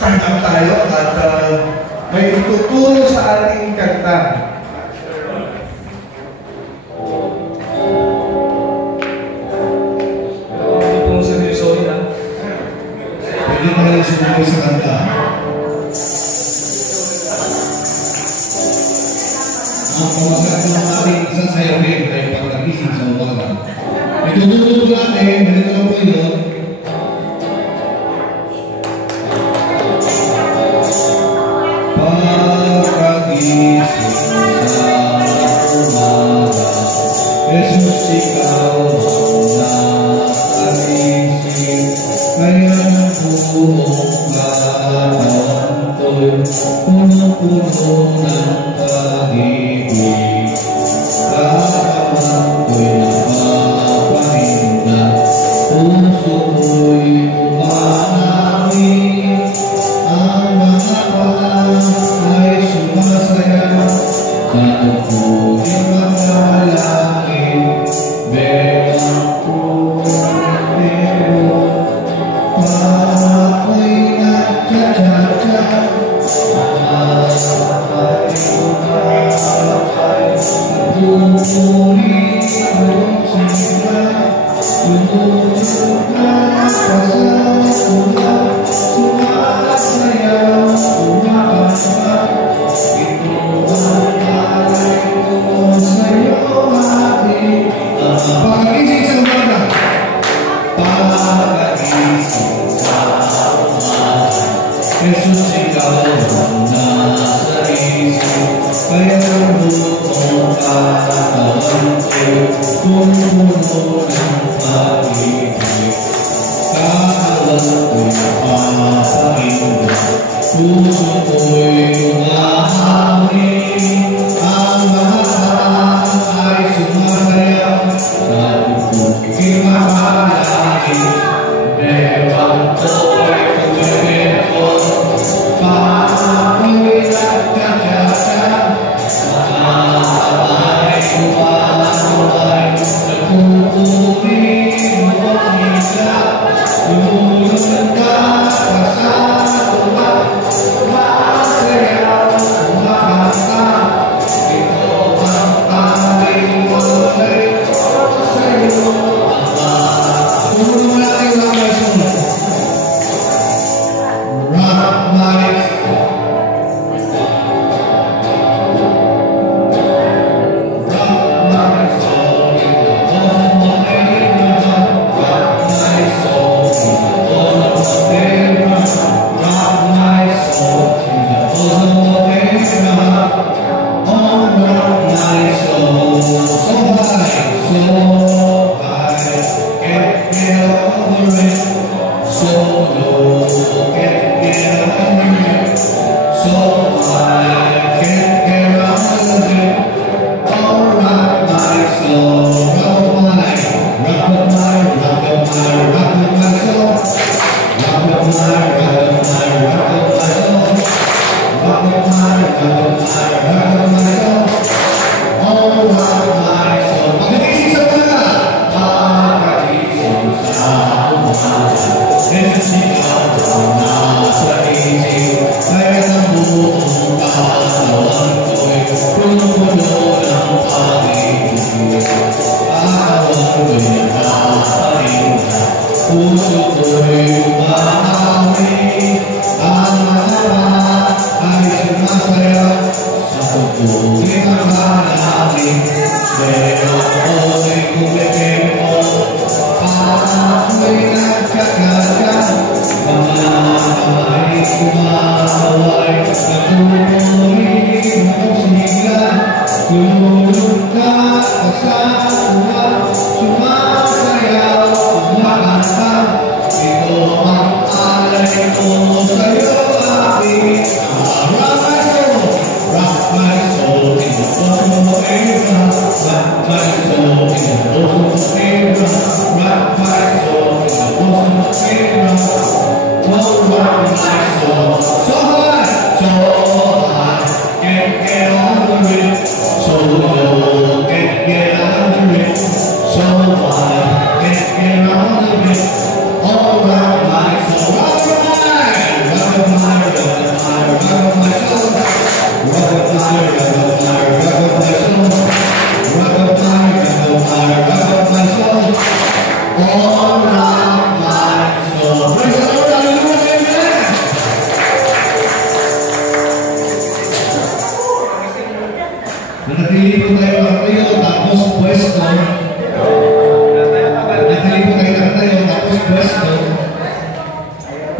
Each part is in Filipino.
stand up tayo at may tuturo sa ating kanta. Pwede mo na sumunod sa kanta. Ang pamagat ng ating sasayawin ay pagkagising sa umaga. Itutulog natin, ganito lang po yun. Pagkagising sa umaga, Jesus ikaw ang nakagising, kaya buong katawan ko'y puno-puno ng pag-ibig. Katawan ko'y napapahinga, puso ko'y umahangin. Ang mga paa ay sumasaya sa tungkulin mga langit. Bewang ko ako'y nagtsatsa, ay umakay, pupuri kong sila, tumulong na pasasula, sumasayaw, umakasa, ito ang alay ko sa'yo ating pag-isig sa umaga. Pag-isig sa umaga, Jesus ikaw ang nasa isip, kaya buong katawan ko'y puno ng pag-ibig. Katawan ko'y napapahinga, puso ko'y umahangin. Ang mga paa ay sumasayaw sa tungkulin mga langit. Bewang ko'y kumipikot, ako'y nagtsatsa, mga kamay umaaway, nagpupuri mo sila, tumulong ka pasasula, sumasayaw, umakanta, ito ang alay ko sa'yo. Tumulong natin lang may sunod. Rock my soul. Rock my soul in the bosom of Abraham. Rock my soul in the bosom of Abraham. Rock my soul in the bosom of Abraham. Oh, rock my soul so high, can't get over it. So low, can't get over it. So high, can't get over it. Oh, rock my soul, rock my soul. Pag-isig sa umaga, pag-isig sa umaga, Jesus ikaw ang nasa isip, kaya buong katawan ko'y puno-puno ng pag-ibig. Katawan ko'y napapahinga, puso ko'y umahangin. Ang mga paa ay sumasayaw sa tungkulin mga langit. Bewang ko'y kumipikot, ako'y nagtsatsa, mga kamay umaaway, nagpupuri mo sila, tumulong ka pasasula, sumasayaw, umakanta, ito ang alay ko sa'yo ating. Rock my soul in the bosom of Abraham. Rock my soul in the bosom of Abraham. Rock my soul in the bosom of Abraham. Oh, rock my soul so high, can't get over it. So low, can't get over it. So high, can't get over it. Oh, rock my soul, rock my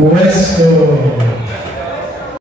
Puesto.